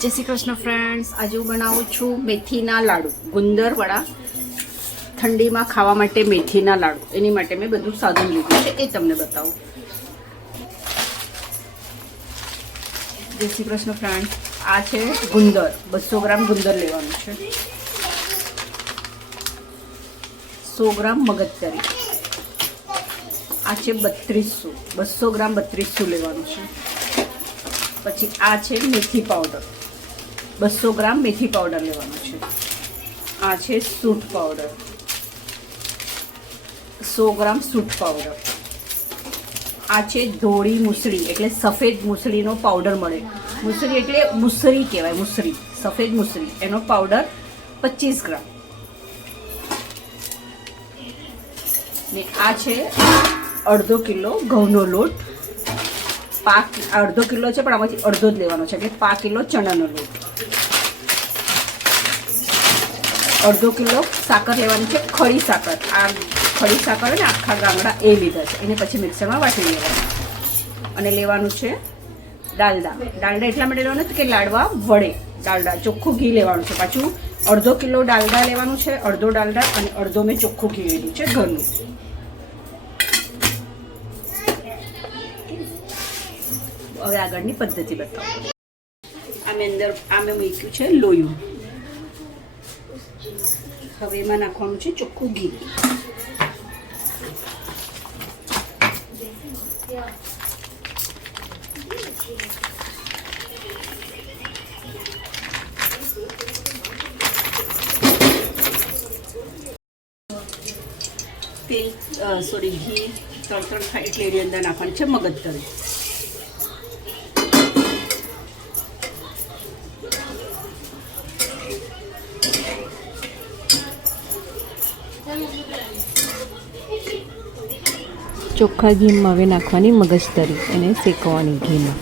જય શ્રી કૃષ્ણ ફ્રેન્ડ્સ, આજે હું બનાવું છું મેથીના લાડુ, ગુંદરવાળા. ઠંડીમાં ખાવા માટે મેથીના લાડુ, એની માટે મેં બધું સાધન લીધું છે, એ તમને બતાવું. જય શ્રી કૃષ્ણ ફ્રેન્ડ્સ, આ છે ગુંદર. 200 ગ્રામ ગુંદર લેવાનું છે. 100 ગ્રામ મગજતરી. આ છે 200 ગ્રામ 3200 લેવાનું છે. પછી આ છે મેથી પાવડર, 200 ગ્રામ મેથી પાવડર લેવાનો છે. આ છે સૂંઠ પાવડર, 100 ગ્રામ સૂંઠ પાવડર. આ છે ધોળી મૂસળી, એટલે સફેદ મૂસળીનો પાવડર મળે. મૂસળી એટલે મુસરી કહેવાય, મુસરી, સફેદ મૂસળી, એનો પાવડર 25 ગ્રામ. ને આ છે અડધો કિલો ઘઉંનો લોટ. 1/2 કિલો છે, પણ આમાંથી અડધો જ લેવાનો છે, એટલે 5 કિલો ચણાનો લોટ. 1/2 કિલો સાકર લેવાની છે, ખડી સાકર. આ ખડી સાકર ને આખા ગાંગડા એ લીધા છે, એને પછી મિક્સરમાં વાટી લેવાનું. અને લેવાનું છે ડાલડા. ડાલડા એટલા માટે લેવાનું કે લાડવા વડે. ડાલડા ચોખ્ખું ઘી લેવાનું છે. પાછું 1/2 કિલો ડાલડા લેવાનું છે, અડધો ડાલડા અને અડધો મેં ચોખ્ખું ઘી લીધું છે ઘરનું. હવે આગળની પદ્ધતિ બતાવું. આમે મૂક્યું છે લોયું. હવે એમાં નાખવાનું છે ચોખ્ખું ઘી. તેલ ઘી તળતળ થાય એટલે એની અંદર નાખવાની છે મગજતરી. ચોખ્ખા ઘીમાં હવે નાખવાની મગજતરી, એને શેકવાની ઘીમાં.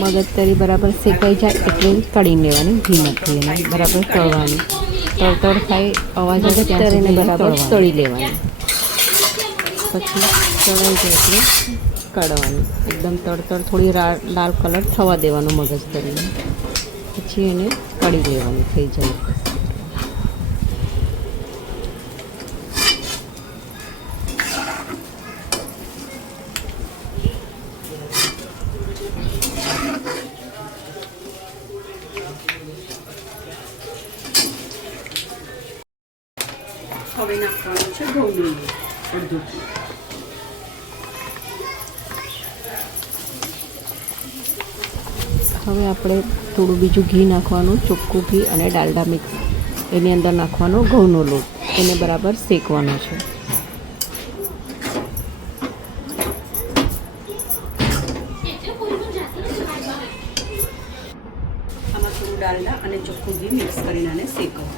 મગજતરી બરાબર શેકાઈ જાય એટલે તળી લેવાની ઘીમાંથી, એને બરાબર તળવાની. તળતળ થાય અવાજ આવે ત્યાં સુધી બરાબર તળી લેવાની. પછી તળાઈ જાય એટલે કાઢવાની. એકદમ તળતળ થોડી લાલ કલર થવા દેવાનો મગજતરીને, પછી એને કાઢી લેવાનું થઈ જાય. હવે નાખવાનું છે ઘઉંનું અડધું. હવે આપણે થોડું બીજું ઘી નાખવાનું, ચોખ્ખું ઘી અને ડાલડા મિક્સ. એની અંદર નાખવાનો ઘઉંનો લોટ, એને બરાબર શેકવાનો છે. આમાં થોડું ડાલડા અને ચોખ્ખું ઘી મિક્સ કરીને આને શેકવું.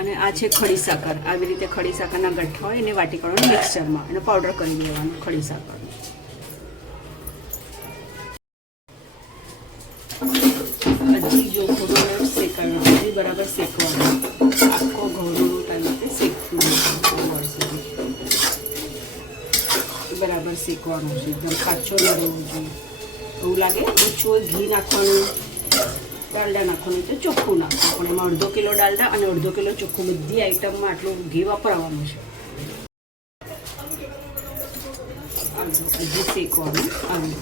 અને આ છે ખડી સાકર. આવી રીતે ખડી સાકરના ગઠ્ઠા હોય એને વાટી કાઢવાનું મિક્સચરમાં, અને પાવડર કરી દેવાનું ખડી સાકર. હજી જો થોડો શેકાયો, હજી બરાબર શેકવાનો. આખો ઘઉંનો લોટ આવી રીતે શેકવાનો સુધી બરાબર શેકવાનું છે. એકદમ કાચો ન રહેવો જોઈએ. એવું લાગે ઓછું ઘી નાખવાનું, ડાલડા નાખવાનું છે, ચોખ્ખું નાખવાનું. પણ એમાં 1/2 કિલો ડાલડા અને 1/2 કિલો ચોખ્ખું, બધી આઈટમમાં આટલું ઘી વાપરવાનું છે. હજી શેકવાનું આવી.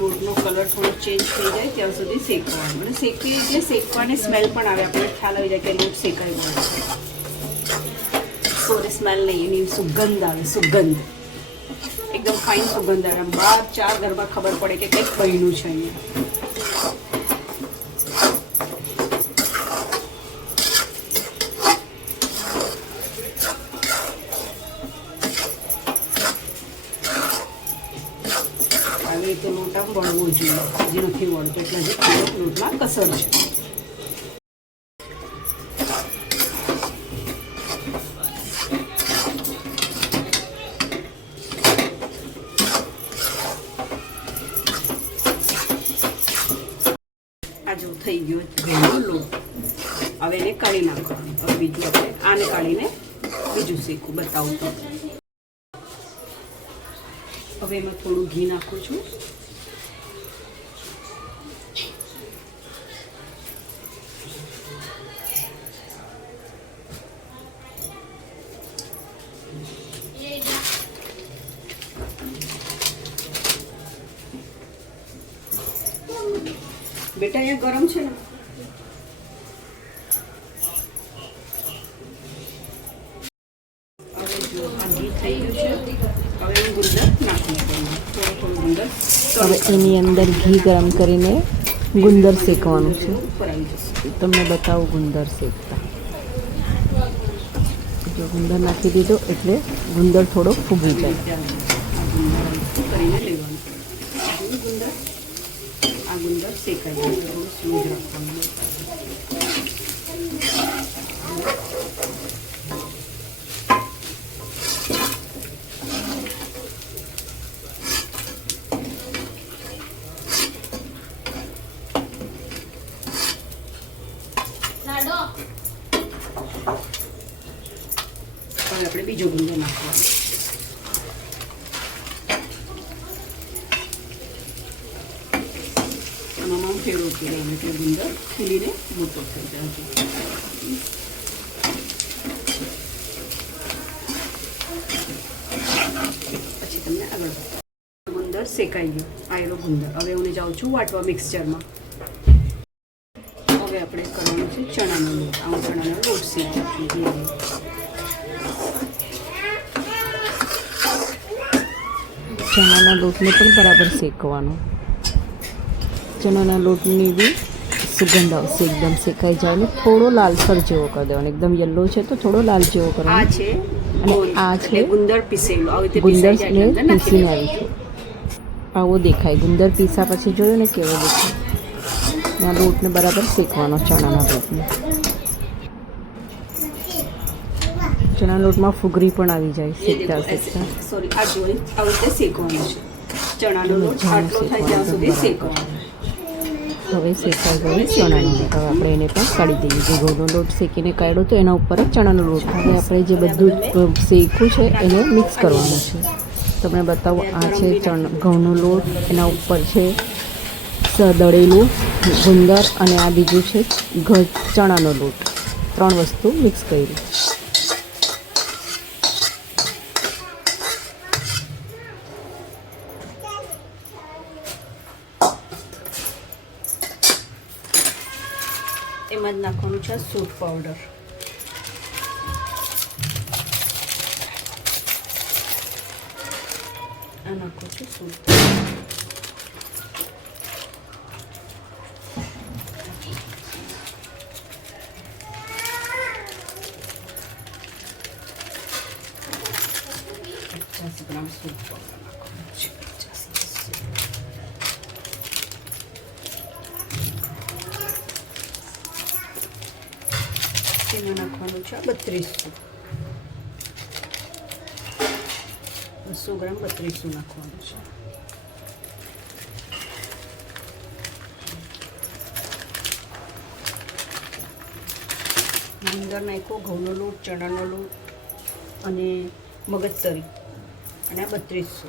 લોટનો કલર થોડો ચેન્જ થઈ જાય ત્યાં સુધી શેકવાનું. અને શેકવી એટલે શેકવાની સ્મેલ પણ આવે, આપણને ખ્યાલ આવી જાય કે લોટ શેકાઈ ગયો છે. સોરી, સ્મેલ નહીં, એની સુગંધ આવે. સુગંધ એકદમ ફાઇન સુગંધ આવે. બહાર ચાર ઘરમાં ખબર પડે કે કંઈક બન્યું છે અહીંયા. તો લોટ આમ વળવો જોઈએ, જે નથી વળતો એટલે હજી થોડોક લોટમાં કસર છે. આ જો થઈ ગયો ઘઉંનો લોટ. હવે એને કાઢી નાખવાનું. હવે બીજું આપણે આને કાઢીને બીજું શેકું બતાવું તો. હવે એમાં થોડું ઘી નાખું છું. બેટા અહીંયા ગરમ છે ને? હવે જો આ ઘી થઈ ગયું છે. હવે હું ગુંદર નાખી દઉં. થોડું ગુંદર. હવે એની અંદર ઘી ગરમ કરીને ગુંદર શેકવાનું છે. ઉપર આવી જશે. તમને બતાવું ગુંદર શેકતા. જો ગુંદર નાખી દીધો એટલે ગુંદર થોડો ફૂગી જાય. આ ગુંદર કરીને લેવાનું. આ ગુંદર શેકાઈ જાય. થોડું સ્મૂધ રાખવાનું. હવે આપણે બીજો ગુંદર નાખવાનો. આમાં ફેરવતું રહેવાનું એટલે ગુંદર ખીલીને મોટો થઈ જાય છે. પછી તમને આગળ ગુંદર શેકાઈ ગયો. આયરો ગુંદર. હવે હું જાઉં છું વાટવા મિક્સચરમાં. હવે આપણે કરવાનું છે ચણાનો લોટ. આ ચણાનો લોટ શેકું છું. ચણાના લોટને પણ બરાબર શેકવાનો. ચણાના લોટની બી સુગંધ આવશે. એકદમ શેકાઈ જાય ને થોડો લાલસર જેવો કરી દેવાનો. એકદમ યલો છે તો થોડો લાલ જેવો આ કરવાનો. છે અને આ છે ગુંદર પીસેલો. આવી રીતે ગુંદર પીસાઈ જાય એટલે અંદર નાખી પીસીને દેવાનું. આવી છે. આવો દેખાય. ગુંદર પીસા પછી જોયો ને કેવો દેખાય. આ લોટને બરાબર શેકવાનો. ચણાના લોટને. ચણા લોટમાં ફુગરી પણ આવી જાય શેકતા શેકતા. સોરી, આ જોઈ આવી રીતે શેકવાનું છે. ચણાનો લોટ આટલો થાય ત્યાં સુધી શેકવાનો. હવે શેકાઈ ગયો ચણાનો લોટ. હવે આપણે એને પણ કાઢી દઈએ. જે ઘઉંનો લોટ શેકીને કાઢ્યો તો એના ઉપર જ ચણાનો લોટ. હવે આપણે જે બધું શેકું છે એને મિક્સ કરવાનું છે. તમને બતાવું. આ છે ઘઉંનો લોટ, એના ઉપર છે દળેલું ગુંદર અને આ બીજું છે ચણાનો લોટ. 3 વસ્તુ મિક્સ કરી. એમાં જ નાખવાનું છે સૂટ પાવડર. આ નાખું છું સૂટ. ગ્રામ સૂટ પાવડર નાખવાનું છે. 50. તેમાં નાખવાનું છે 3200. 200 ગ્રામ 3200 નાખવાનું છે. અંદર નાખ્યો ઘઉંનો લોટ, ચણાનો લોટ અને મગજતરી અને આ 3200.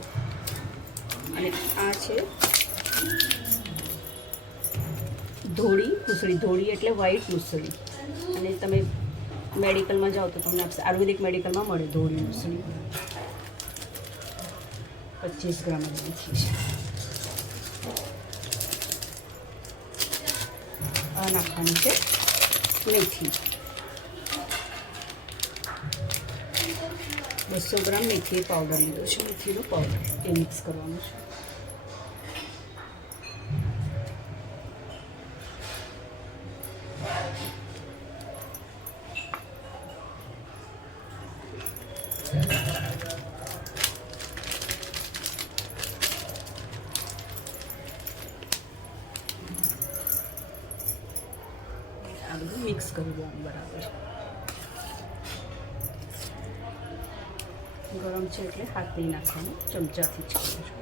અને આ છે ધોળી મુસળી. ધોળી એટલે વ્હાઈટ મુસળી. અને તમે મેડિકલમાં જાઓ તો તમને આપશે. આયુર્વેદિક મેડિકલમાં મળે ધોળી મુસળી. 25 ગ્રામ જ નાખી છે. આ નાખવાનું છે મેથી. 200 ગ્રામ મેથી પાવડર લીધો છે. મેથીનો પાવડર એ મિક્સ કરવાનું છે. કરી દેવાનું બરાબર. ગરમ છે એટલે હાથ નહીં નાખવાનું, ચમચાથી જ કરું છું.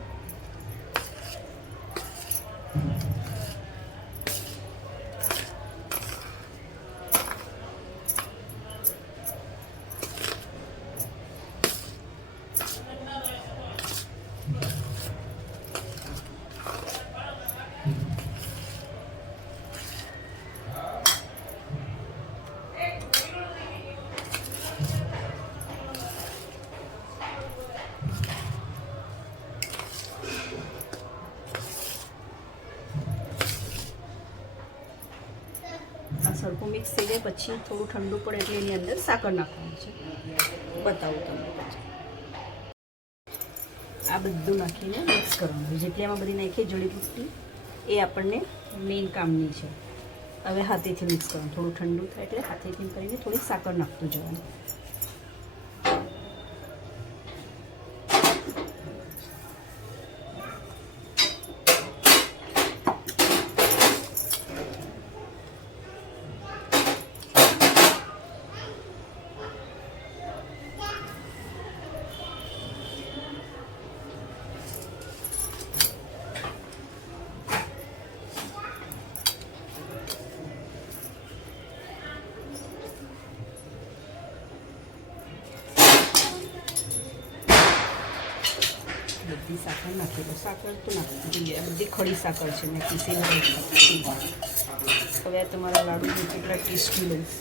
આ સરખું મિક્સ થઈ જાય પછી થોડું ઠંડુ પડે એટલે એની અંદર સાકર નાખવાનું છે. બતાવું તમને પછી. આ બધું નાખીને મિક્સ કરવાનું. જેટલી આમાં બધી નાખી જડીબુટ્ટી એ આપણને મેઇન કામની છે. હવે હાથેથી મિક્સ કરવાનું. થોડું ઠંડુ થાય એટલે હાથેથી કરીને થોડી સાકર નાખતું જવાનું. બધી સાકર નાખી દો. સાકર તો નાખી જોઈએ. બધી ખડી સાકર છે મેં પીસેલી. હવે તમારા લાડુ કેટલા ટેસ્ટી બનશે.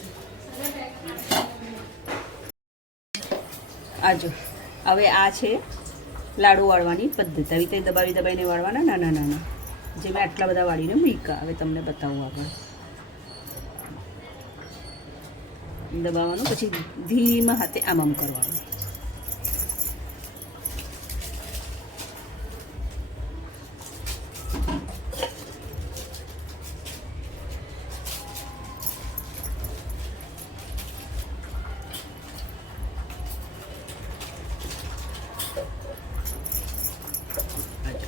આજો હવે આ છે લાડુ વાળવાની પદ્ધતિ. આવી રીતે દબાવી દબાવીને વાળવાના નાના નાના. જે મેં આટલા બધા વાળીને મૂક્યા. હવે તમને બતાવું આગળ. દબાવવાનું પછી ધીમા હાથે આમ કરવાનું.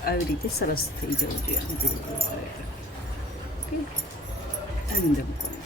આવી રીતે સરસ થઈ જવું જોઈએ. ઓકે, અંદર મૂકો.